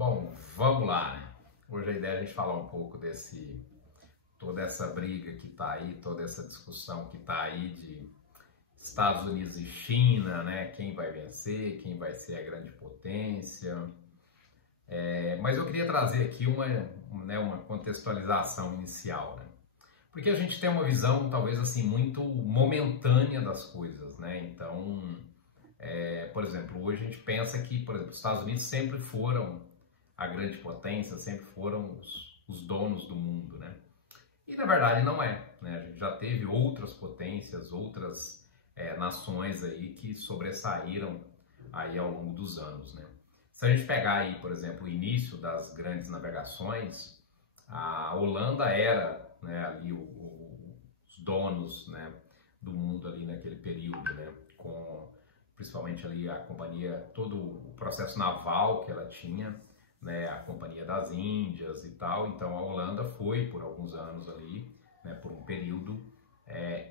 Bom, vamos lá, né? Hoje a ideia é a gente falar um pouco toda essa briga que está aí, toda essa discussão que está aí de Estados Unidos e China, né? Quem vai vencer, quem vai ser a grande potência. Mas eu queria trazer aqui uma contextualização inicial, né? Porque a gente tem uma visão, talvez assim, muito momentânea das coisas, né? Então, por exemplo, hoje a gente pensa que, por exemplo, os Estados Unidos sempre foram a grande potência, sempre foram os donos do mundo, né? E na verdade não é, né? A gente já teve outras potências, outras nações aí que sobressaíram aí ao longo dos anos, né? Se a gente pegar aí, por exemplo, o início das grandes navegações, a Holanda era, né, ali os donos, né, do mundo ali naquele período, né, com principalmente ali a companhia, todo o processo naval que ela tinha, né, a Companhia das Índias e tal. Então a Holanda foi por alguns anos ali, né, por um período,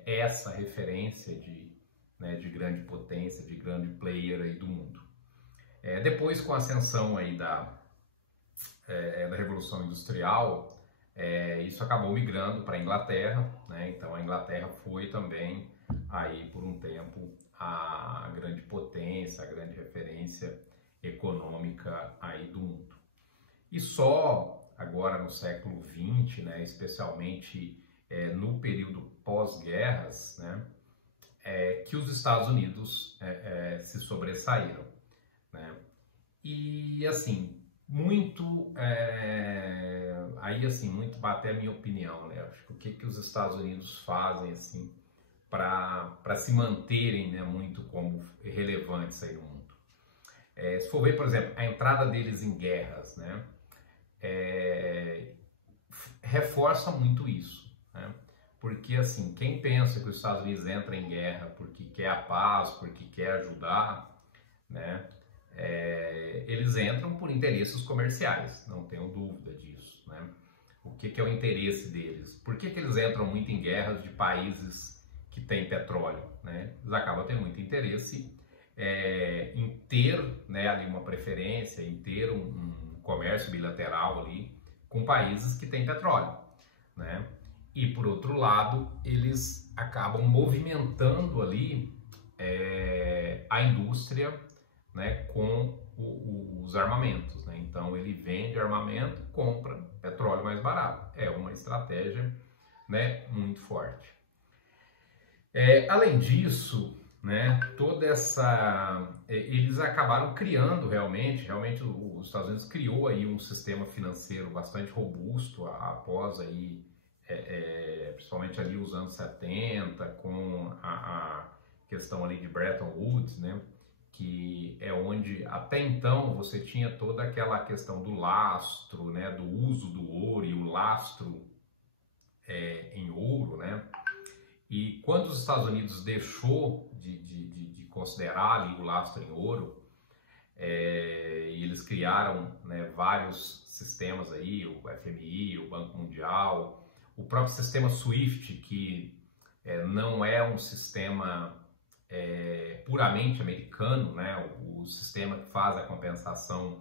essa referência de grande potência, de grande player aí do mundo. Depois, com a ascensão aí da Revolução Industrial, isso acabou migrando para a Inglaterra, né? Então a Inglaterra foi também aí por um tempo a grande potência, a grande referência econômica aí do mundo. E só agora no século XX, né, especialmente no período pós-guerras, né, que os Estados Unidos se sobressaíram, né? E assim, aí assim, muito bater a minha opinião, né? Acho que o que os Estados Unidos fazem assim para se manterem, né, muito como relevantes aí no mundo. Se for ver, por exemplo, a entrada deles em guerras, né, reforça muito isso, né? Porque assim, quem pensa que os Estados Unidos entram em guerra porque quer a paz, porque quer ajudar, né, eles entram por interesses comerciais, não tenho dúvida disso, né? O que é o interesse deles? Por que eles entram muito em guerras de países que têm petróleo, né? Eles acabam tendo muito interesse em ter, né, ali uma preferência, em ter um comércio bilateral ali com países que têm petróleo, né? E por outro lado, eles acabam movimentando ali a indústria, né, com os armamentos, né? Então ele vende armamento, compra petróleo mais barato. É uma estratégia, né, muito forte. Além disso, né, eles acabaram criando realmente os Estados Unidos criou aí um sistema financeiro bastante robusto após aí principalmente ali os anos 70 com a questão ali de Bretton Woods, né, que é onde até então você tinha toda aquela questão do lastro, né, do uso do ouro e o lastro em ouro, né? E quando os Estados Unidos deixou de considerar ali o lastro em ouro, e eles criaram, né, vários sistemas aí, o FMI, o Banco Mundial, o próprio sistema SWIFT, que não é um sistema puramente americano, né, o sistema que faz a compensação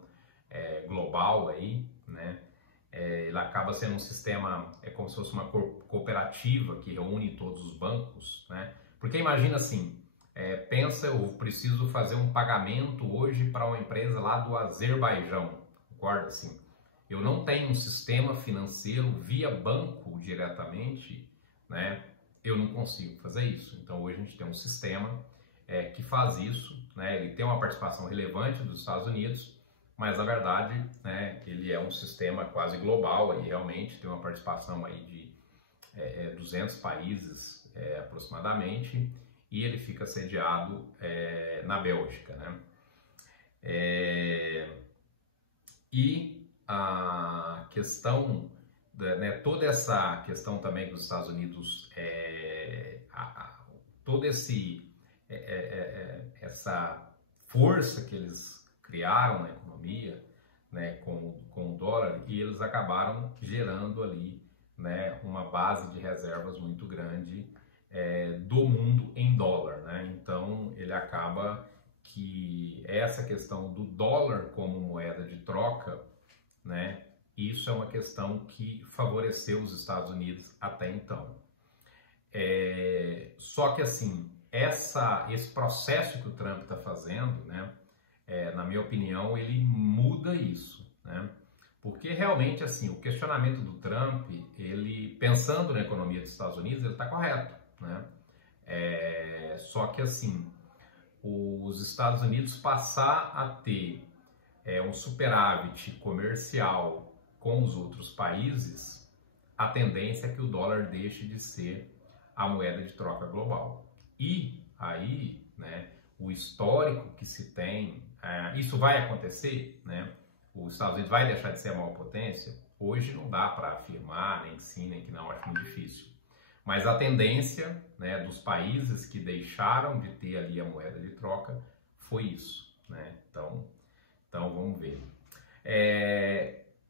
global aí, né, ele acaba sendo um sistema, como se fosse uma cooperativa que reúne todos os bancos, né? Porque imagina assim, pensa, eu preciso fazer um pagamento hoje para uma empresa lá do Azerbaijão, concorda assim? Eu não tenho um sistema financeiro via banco diretamente, né? Eu não consigo fazer isso. Então hoje a gente tem um sistema que faz isso, né? Ele tem uma participação relevante dos Estados Unidos, mas na verdade, né, ele é um sistema quase global e realmente tem uma participação aí de 200 países aproximadamente, e ele fica sediado na Bélgica, né? E a questão, né, toda essa questão também dos Estados Unidos, todo essa força que eles criaram na economia, né, com o dólar, e eles acabaram gerando ali, né, uma base de reservas muito grande do mundo em dólar, né? Então ele acaba que essa questão do dólar como moeda de troca isso é uma questão que favoreceu os Estados Unidos até então. Só que assim, esse processo que o Trump está fazendo, né, na minha opinião, ele muda isso, né? Porque realmente assim, o questionamento do Trump, ele pensando na economia dos Estados Unidos, ele está correto, né? Só que assim, os Estados Unidos passar a ter um superávit comercial com os outros países, a tendência é que o dólar deixe de ser a moeda de troca global. E aí, né, o histórico que se tem, isso vai acontecer, né? Os Estados Unidos vai deixar de ser a maior potência? Hoje não dá para afirmar, nem que sim, nem que não, acho muito difícil. Mas a tendência, né, dos países que deixaram de ter ali a moeda de troca foi isso, né? Então vamos ver.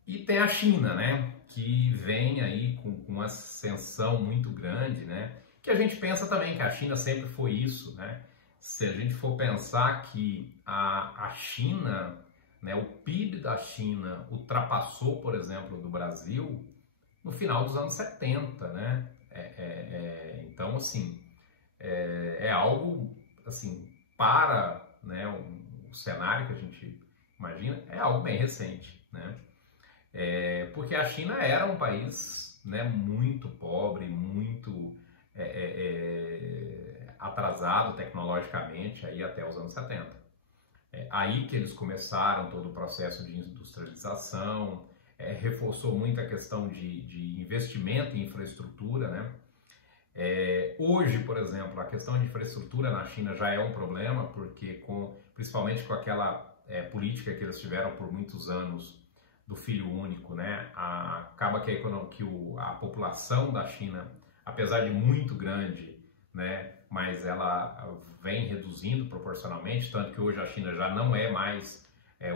E tem a China, né, que vem aí com uma ascensão muito grande, né? Que a gente pensa também que a China sempre foi isso, né? Se a gente for pensar que a China, né, o PIB da China ultrapassou, por exemplo, do Brasil no final dos anos 70, né? Então, assim, é algo, assim, para, né, o cenário que a gente imagina, é algo bem recente, né? Porque a China era um país, né, muito pobre, muito atrasado tecnologicamente aí até os anos 70. Aí que eles começaram todo o processo de industrialização, reforçou muito a questão de investimento em infraestrutura, né? Hoje, por exemplo, a questão de infraestrutura na China já é um problema, porque principalmente com aquela política que eles tiveram por muitos anos do filho único, né? Acaba que a população da China, apesar de muito grande, né, mas ela vem reduzindo proporcionalmente, tanto que hoje a China já não é mais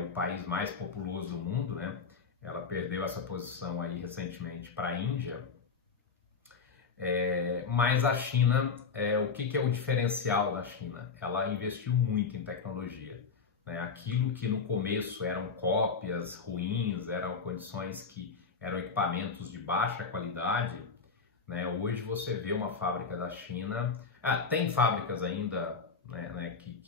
o país mais populoso do mundo, né? Ela perdeu essa posição aí recentemente para a Índia. Mas a China, o que é o diferencial da China? Ela investiu muito em tecnologia, né? Aquilo que no começo eram cópias ruins, eram condições que eram equipamentos de baixa qualidade, né? Hoje você vê uma fábrica da China, tem fábricas ainda, né, que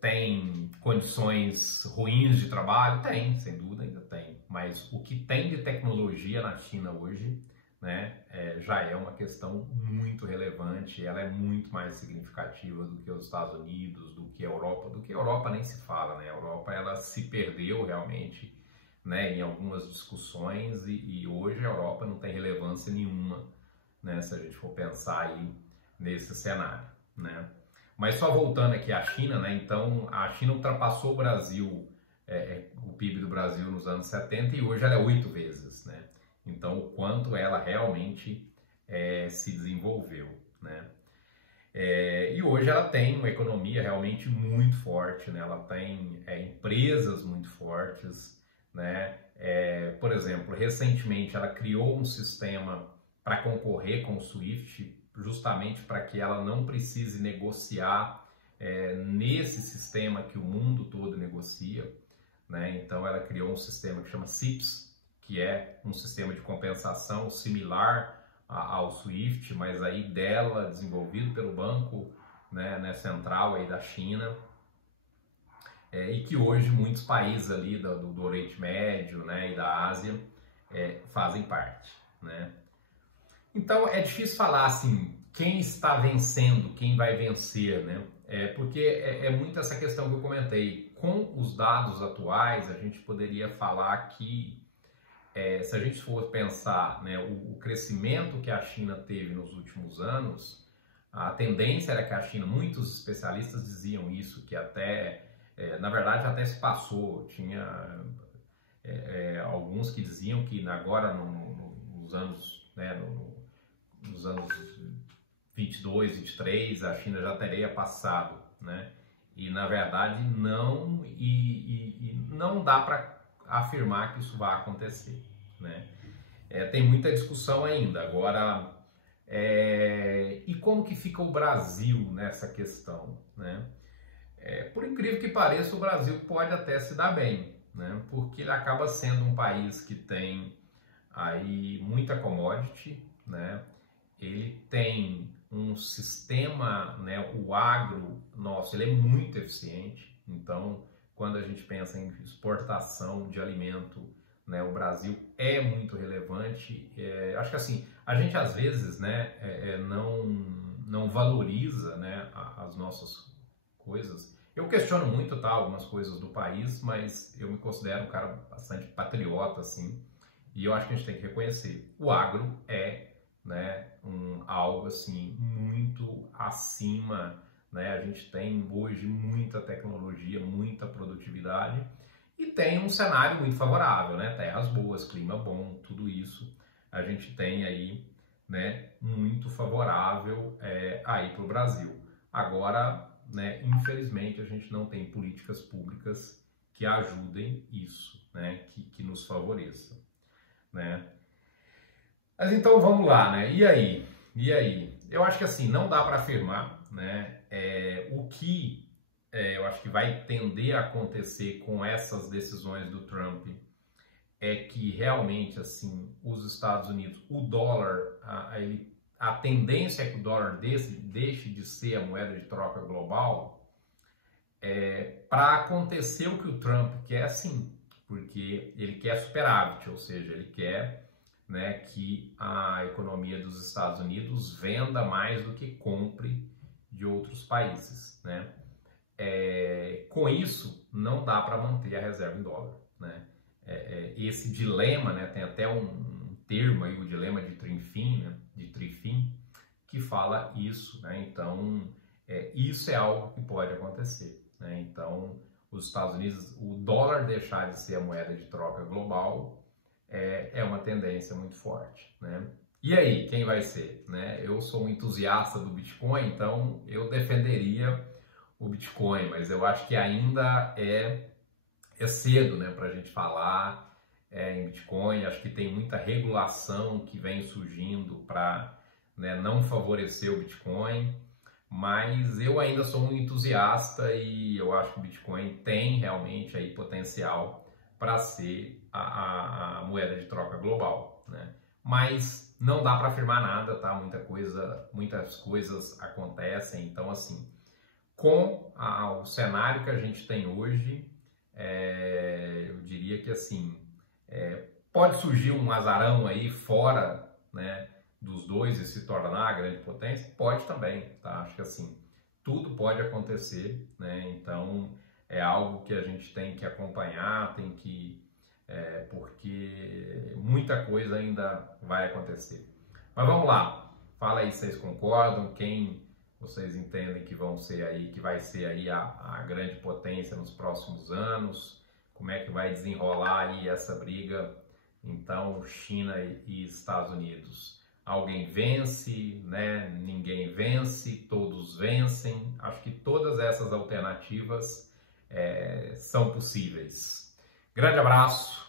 tem condições ruins de trabalho? Tem, sem dúvida ainda tem, mas o que tem de tecnologia na China hoje, né, já é uma questão muito relevante, ela é muito mais significativa do que os Estados Unidos, do que a Europa nem se fala, né? A Europa ela se perdeu realmente, né, em algumas discussões e hoje a Europa não tem relevância nenhuma, né, se a gente for pensar aí nesse cenário, né? Mas só voltando aqui à China, né, então a China ultrapassou o Brasil, o PIB do Brasil nos anos 70 e hoje ela é 8 vezes, né? Então o quanto ela realmente se desenvolveu, né? E hoje ela tem uma economia realmente muito forte, né? Ela tem empresas muito fortes, né? Por exemplo, recentemente ela criou um sistema para concorrer com o SWIFT, justamente para que ela não precise negociar nesse sistema que o mundo todo negocia, né? Então ela criou um sistema que chama CIPS, que é um sistema de compensação similar ao SWIFT, mas aí dela desenvolvido pelo banco, né, central aí da China. E que hoje muitos países ali do Oriente Médio, né, e da Ásia fazem parte, né? Então é difícil falar assim, quem está vencendo, quem vai vencer, né? Porque é muito essa questão que eu comentei. Com os dados atuais, a gente poderia falar que, se a gente for pensar, né, o crescimento que a China teve nos últimos anos, a tendência era que a China, muitos especialistas diziam isso, que na verdade até se passou, tinha alguns que diziam que agora nos anos, né, nos anos 22, 23, a China já teria passado, né? E na verdade não, não dá para afirmar que isso vai acontecer, né? Tem muita discussão ainda. Agora, e como que fica o Brasil nessa questão, né? Por incrível que pareça, o Brasil pode até se dar bem, né? Porque ele acaba sendo um país que tem aí muita commodity, né? Ele tem um sistema, né? O agro nosso, ele é muito eficiente. Então, quando a gente pensa em exportação de alimento, né? O Brasil é muito relevante. Acho que assim, a gente às vezes, né? Não valoriza, né? As nossas coisas. Eu questiono muito, tá, algumas coisas do país, mas eu me considero um cara bastante patriota, assim, e eu acho que a gente tem que reconhecer. O agro é, né, algo, assim, muito acima, né, a gente tem hoje muita tecnologia, muita produtividade, e tem um cenário muito favorável, né, terras boas, clima bom, tudo isso a gente tem aí, né, muito favorável aí para o Brasil. Agora, né, infelizmente, a gente não tem políticas públicas que ajudem isso, né, que nos favoreça, né? Mas então vamos lá, né? E aí? E aí? Eu acho que assim, não dá para afirmar, né? O que eu acho que vai tender a acontecer com essas decisões do Trump é que realmente, assim, os Estados Unidos, o dólar, a tendência é que o dólar deixe de ser a moeda de troca global. Para acontecer o que o Trump quer, sim, porque ele quer superávit, ou seja, ele quer, né, que a economia dos Estados Unidos venda mais do que compre de outros países, né? Com isso, não dá para manter a reserva em dólar, né? Esse dilema, né, tem até um termo aí, o dilema de Trifin, né, que fala isso, né? Então, isso é algo que pode acontecer, né? Então, os Estados Unidos, o dólar deixar de ser a moeda de troca global é uma tendência muito forte, né? E aí, quem vai ser, né? Eu sou um entusiasta do Bitcoin, então eu defenderia o Bitcoin, mas eu acho que ainda é cedo, né, para a gente falar em Bitcoin. Acho que tem muita regulação que vem surgindo para, né, não favorecer o Bitcoin, mas eu ainda sou um entusiasta e eu acho que o Bitcoin tem realmente aí potencial para ser a moeda de troca global, né? Mas não dá para afirmar nada, tá? Muitas coisas acontecem, então assim, com o cenário que a gente tem hoje, eu diria que assim, pode surgir um azarão aí fora, né, dos dois e se tornar a grande potência? Pode também, tá? Acho que assim, tudo pode acontecer, né? Então é algo que a gente tem que acompanhar, porque muita coisa ainda vai acontecer. Mas vamos lá, fala aí se vocês concordam, quem vocês entendem que vai ser aí a grande potência nos próximos anos, como é que vai desenrolar aí essa briga, então, China e Estados Unidos. Alguém vence, né? Ninguém vence, todos vencem. Acho que todas essas alternativas são possíveis. Grande abraço.